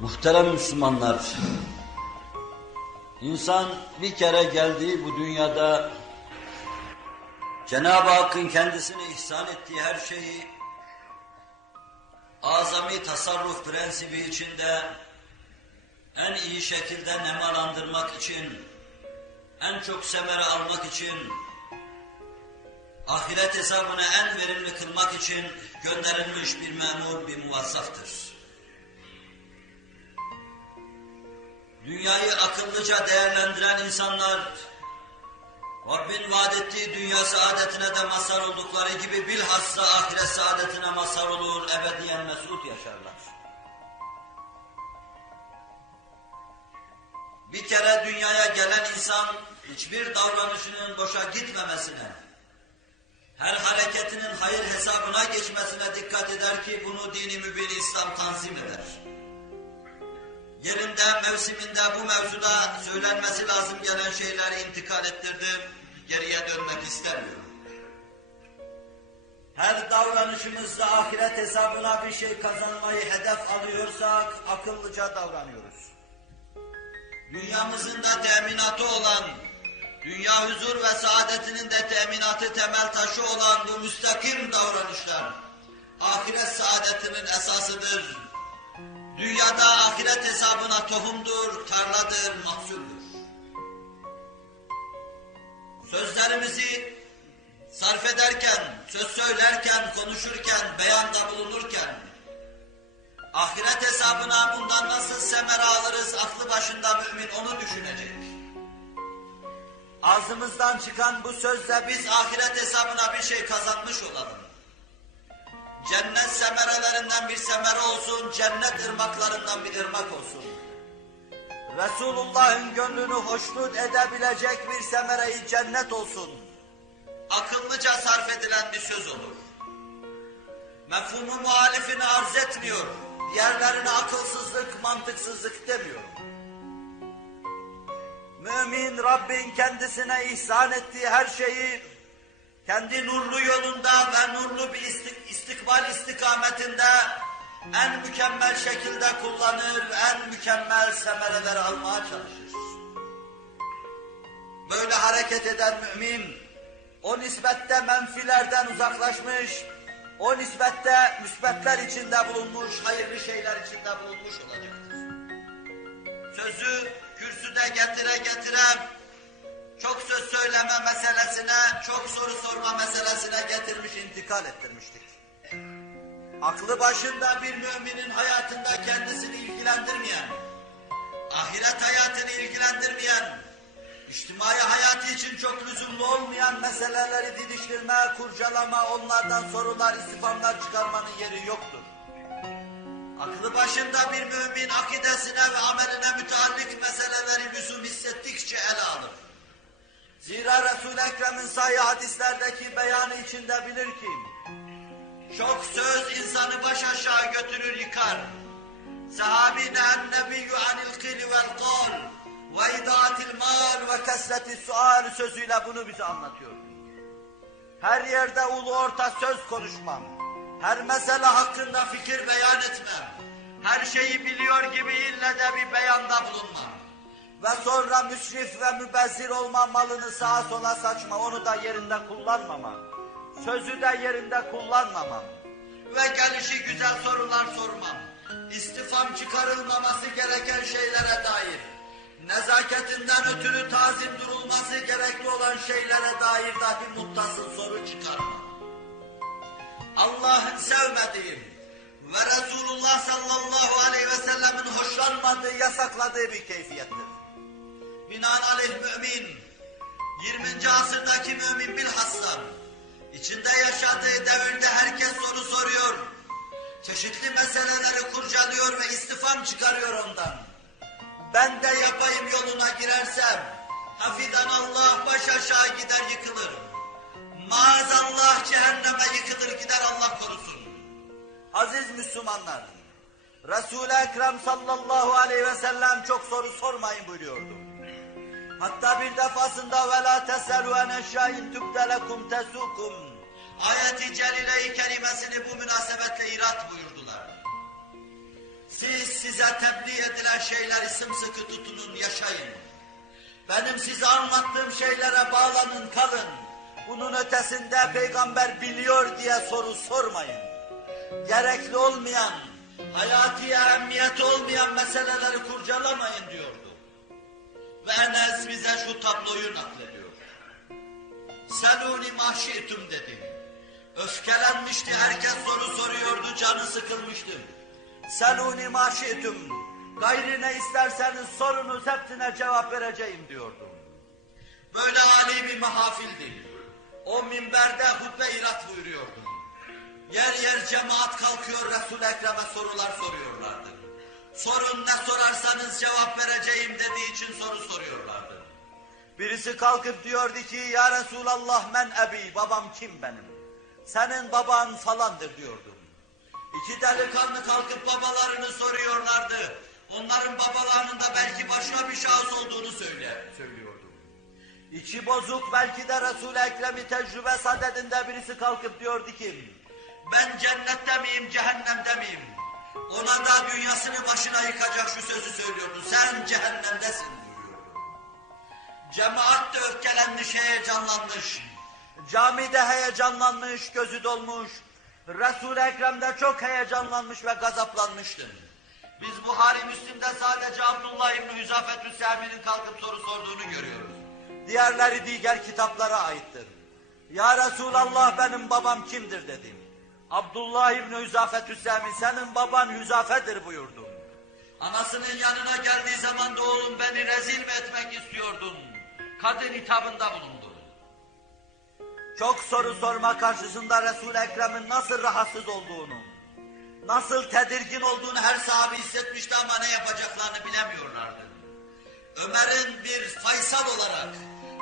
Muhterem Müslümanlar, insan bir kere geldiği bu dünyada Cenab-ı Hakk'ın kendisine ihsan ettiği her şeyi azami tasarruf prensibi içinde en iyi şekilde nemalandırmak için, en çok semere almak için, ahiret hesabını en verimli kılmak için gönderilmiş bir memur, bir muvazzaftır. Dünyayı akıllıca değerlendiren insanlar, Rabbin vaat ettiği dünya saadetine de mazhar oldukları gibi bilhassa ahiret saadetine mazhar olur, ebediyen mesut yaşarlar. Bir kere dünyaya gelen insan hiçbir davranışının boşa gitmemesine, her hareketinin hayır hesabına geçmesine dikkat eder ki bunu dini mübin İslam tanzim eder. Yerinde, mevsiminde bu mevzuda söylenmesi lazım gelen şeyleri intikal ettirdim, geriye dönmek istemiyorum. Her davranışımızda ahiret hesabına bir şey kazanmayı hedef alıyorsak akıllıca davranıyoruz. Dünyamızın da teminatı olan, dünya huzur ve saadetinin de teminatı temel taşı olan bu müstakim davranışlar, ahiret saadetinin esasıdır. Dünyada ahiret hesabına tohumdur, tarladır, mahsuldür. Sözlerimizi sarf ederken, söz söylerken, konuşurken, beyanda bulunurken, ahiret hesabına bundan nasıl semere alırız, aklı başında mümin onu düşünecek. Ağzımızdan çıkan bu sözle biz ahiret hesabına bir şey kazanmış olalım. Cennet semerelerinden bir semere olsun, cennet ırmaklarından bir ırmak olsun. Resulullah'ın gönlünü hoşnut edebilecek bir semere-i cennet olsun. Akıllıca sarf edilen bir söz olur. Mefhumu muhalifini arz etmiyor, diğerlerine akılsızlık, mantıksızlık demiyorum. Mümin Rabbin kendisine ihsan ettiği her şeyi kendi nurlu yolunda ve nurlu bir istikbal istikametinde en mükemmel şekilde kullanır, en mükemmel semereler almaya çalışır. Böyle hareket eden mümin, o nispette menfilerden uzaklaşmış, o nispette müsbetler içinde bulunmuş, hayırlı şeyler içinde bulunmuş olacaktır. Sözü kürsüde getire çok söz söyleme meselesine, çok soru sorma meselesine getirmiş, intikal ettirmiştik. Aklı başında bir müminin hayatında kendisini ilgilendirmeyen, ahiret hayatını ilgilendirmeyen, içtimai hayatı için çok lüzumlu olmayan meseleleri didiştirme, kurcalama, onlardan sorular, istifhamlar çıkarmanın yeri yoktur. Aklı başında bir mümin akidesine ve ameline müteallik meseleleri lüzum hissettikçe ele alır. Zira Resul-i Ekrem'in sahih hadislerdeki beyanı içinde bilir ki, çok söz insanı baş aşağı götürür yıkar. Sahabi ne'en nebiyyü anil kili vel kal ve idaatil mal ve kesreti sual sözüyle bunu bize anlatıyor. Her yerde ulu orta söz konuşmam, her mesele hakkında fikir beyan etmem, her şeyi biliyor gibi ille de bir beyanda bulunmam. Ve sonra müsrif ve mübezzir olma, malını sağa sola saçma, onu da yerinde kullanmamam. Sözü de yerinde kullanmamam. Ve gelişi güzel sorular sormam. İstifam çıkarılmaması gereken şeylere dair, nezaketinden ötürü tazim durulması gerekli olan şeylere dair dahi muttasıl soru çıkarmam. Allah'ın sevmediği ve Resulullah sallallahu aleyhi ve sellemin hoşlanmadığı, yasakladığı bir keyfiyettir. Binaenaleyh mümin, 20. asırdaki mümin bilhassa, içinde yaşadığı devirde herkes soru soruyor, çeşitli meseleleri kurcalıyor ve istifam çıkarıyor ondan. Ben de yapayım yoluna girersem, hafiden Allah baş aşağı gider yıkılır. Maazallah cehenneme yıkılır gider, Allah korusun. Aziz Müslümanlar, Resul-i Ekrem sallallahu aleyhi ve sellem çok soru sormayın buyuruyordu. Hatta bir defasında وَلَا تَسَلُوا اَنْ اَشْيَاءٍ تُبْدَ لَكُمْ تَسُوكُمْ ayet-i celile-i kerimesini bu münasebetle irat buyurdular. Siz size tebliğ edilen şeyleri sımsıkı tutunun, yaşayın. Benim size anlattığım şeylere bağlanın, kalın. Bunun ötesinde peygamber biliyor diye soru sormayın. Gerekli olmayan, hayati ehemmiyeti olmayan meseleleri kurcalamayın diyordu. Ve Enes bize şu tabloyu naklediyor. Selûni mahşi'tum dedi. Öfkelenmişti, herkes soru soruyordu, canı sıkılmıştı. Selûni mahşi'tum. Gayri ne isterseniz sorunuz, hepsine cevap vereceğim diyordu. Böyle âli bir mahafildi. O minberde hutbe irat buyuruyordu. Yer yer cemaat kalkıyor, Resul-i Ekrem'e sorular soruyorlardı. Sorun, ne sorarsanız cevap vereceğim dediği için soru soruyorlardı. Birisi kalkıp diyordu ki, ya Resulallah men ebi, babam kim benim? Senin baban falandır diyordu. İki delikanlı kalkıp babalarını soruyorlardı. Onların babalarının da belki başka bir şahıs olduğunu söylüyordu. İçi bozuk, belki de Resul-i Ekrem'i tecrübe sadedinde birisi kalkıp diyordu ki, ben cennette miyim, cehennemde miyim? Ona da dünyasını başına yıkacak şu sözü söylüyordu. Sen cehennemdesin diyordu. Cemaat de öfkelenmiş, heyecanlanmış. Camide heyecanlanmış, gözü dolmuş. Resul-i Ekrem de çok heyecanlanmış ve gazaplanmıştı. Biz Buhari Müslim'de sadece Abdullah İbni Hüzafetü Sehmi'nin kalkıp soru sorduğunu görüyoruz. Diğerleri diğer kitaplara aittir. Ya Resulallah benim babam kimdir dedim. Abdullah İbni Hüzafetü Sehmi, senin baban Hüzafe'dir buyurdu. Anasının yanına geldiği zaman da oğlum beni rezil mi etmek istiyordun? Kadın hitabında bulundu. Çok soru sorma karşısında Resul-i Ekrem'in nasıl rahatsız olduğunu, nasıl tedirgin olduğunu her sahabe hissetmişti ama ne yapacaklarını bilemiyorlardı. Ömer'in bir Faysal olarak,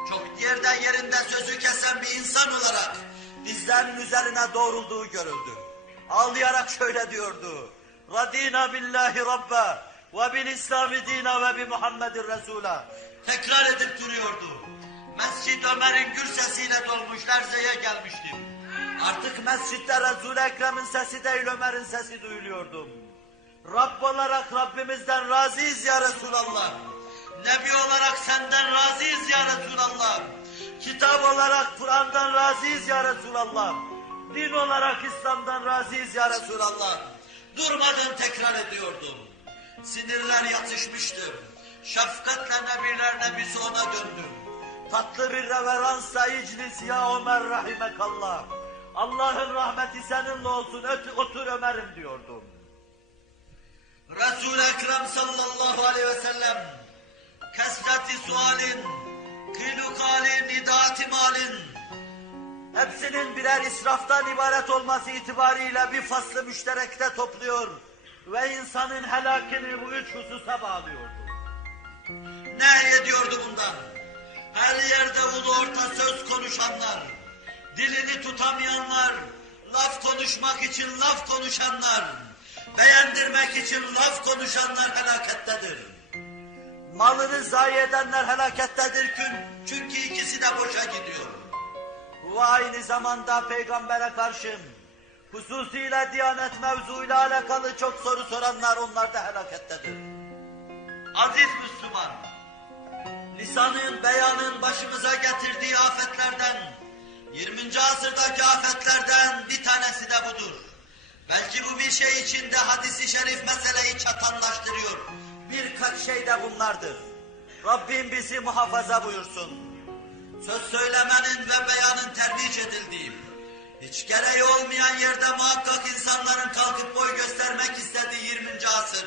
çok yerden yerinde sözü kesen bir insan olarak dizlerinin üzerine doğrulduğu görüldü. Ağlayarak şöyle diyordu. Radina billahi rabbe ve bil İslami dina ve bi Muhammedin Resul'a. Tekrar edip duruyordu. Mescid Ömer'in gür sesiyle dolmuş, Lerze'ye gelmiştim. Artık mescitte Resul-i Ekrem'in sesi değil, Ömer'in sesi duyuluyordu. Rabb olarak Rabbimizden razıyız ya Resulallah. Nebi olarak senden razıyız ya Resulallah. Kitap olarak Kur'an'dan razıyız ya Resulallah. Din olarak İslam'dan razıyız ya Resulallah. Durmadan tekrar ediyordum. Sinirler yatışmıştı. Şefkatle nebiler nebisi ona döndüm. Tatlı bir reveransla iclis ya Ömer rahimekallah. Allah'ın rahmeti seninle olsun, otur Ömer'im diyordum. Resul-i Ekrem sallallahu aleyhi ve sellem kesreti sualin, kılu kalin, idati malin, hepsinin birer israftan ibaret olması itibariyle bir faslı müşterekte topluyor ve insanın helakini bu üç hususa bağlıyordu. Nehyediyordu bundan. Her yerde ulu orta söz konuşanlar, dilini tutamayanlar, laf konuşmak için laf konuşanlar, beğendirmek için laf konuşanlar helakettedir. Malını zayi edenler helakettedir çünkü ikisi de boşa gidiyor. Bu aynı zamanda peygambere karşı hususiyle Diyanet mevzuyla alakalı çok soru soranlar, onlar da helakettedir. Aziz Müslüman, lisanın, beyanın başımıza getirdiği afetlerden, 20. asırdaki afetlerden bir tanesi de budur. Belki bu bir şey içinde hadis-i şerif meseleyi çatallaştırıyor. Birkaç şey de bunlardır. Rabbim bizi muhafaza buyursun. Söz söylemenin ve beyanın terbiç edildiği, hiç gereği olmayan yerde muhakkak insanların kalkıp boy göstermek istediği 20. asır,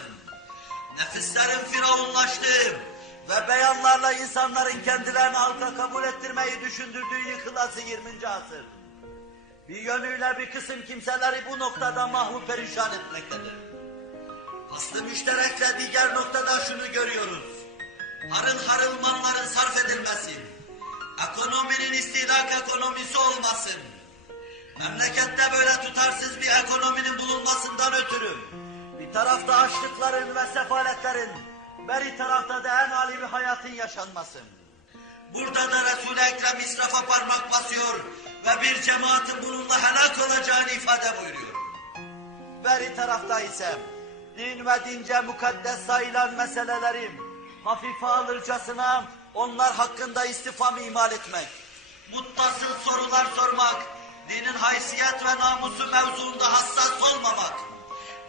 nefislerin firavunlaştığı ve beyanlarla insanların kendilerini halka kabul ettirmeyi düşündürdüğü yıkılası 20. asır. Bir yönüyle bir kısım kimseleri bu noktada mahvu perişan etmektedir. Aslı müşterekle diğer noktada şunu görüyoruz. Harıl harıl malların sarf edilmesi, ekonominin istilak ekonomisi olmasın, memlekette böyle tutarsız bir ekonominin bulunmasından ötürü, bir tarafta açlıkların ve sefaletlerin, beri tarafta da en âli bir hayatın yaşanması. Burada da Resul-i Ekrem israfa parmak basıyor ve bir cemaatin bununla helak olacağını ifade buyuruyor. Beri tarafta ise din ve dince mukaddes sayılan meseleleri hafife alırcasına onlar hakkında istifam imal etmek, muttasıl sorular sormak, dinin haysiyet ve namusu mevzuunda hassas olmamak,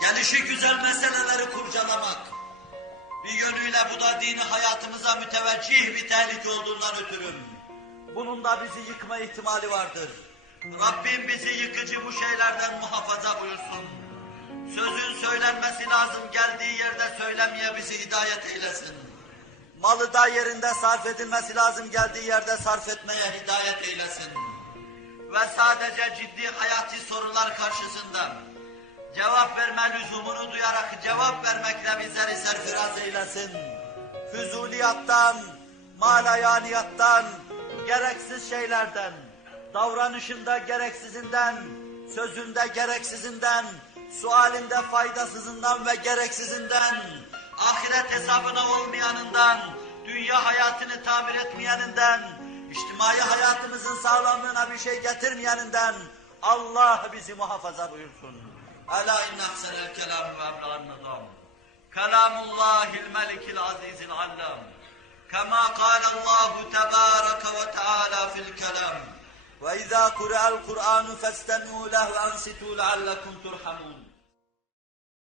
gelişi güzel meseleleri kurcalamak, bir yönüyle bu da dini hayatımıza müteveccih bir tehlike olduğundan ötürü bunun da bizi yıkma ihtimali vardır. Rabbim bizi yıkıcı bu şeylerden muhafaza buyursun. Sözün söylenmesi lazım geldiği yerde söylemeye bizi hidayet eylesin. Malı da yerinde sarf edilmesi lazım geldiği yerde sarf etmeye hidayet eylesin. Ve sadece ciddi hayati sorular karşısında cevap verme lüzumunu duyarak cevap vermekle bizleri serfiraz eylesin. Füzuliyattan, malayaniyattan, gereksiz şeylerden, davranışında gereksizinden, sözünde gereksizinden, sualinde faydasızından ve gereksizinden, ahiret hesabına olmayanından, dünya hayatını tamir etmeyeninden, içtimai hayatımızın sağlamlığına bir şey getirmeyeninden Allah bizi muhafaza buyursun. Ela inne ahsenel kelam ve ebla'n nizam. Kelamullahil melikil azizil allam. Kema kâlallahu tebâreke ve teâlâ fil kelam. Ve izâ kure'el Kur'ânu festemi'û lehu ve ansitû leallekum turhamun.